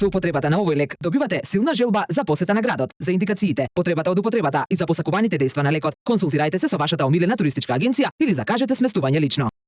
со употребата на овој лек добивате силна желба за посета на градот. За индикациите, потребата од употребата и за посакуваните дејства на лекот, консултирајте се со вашата омилена туристичка агенција или закажете сместување лично.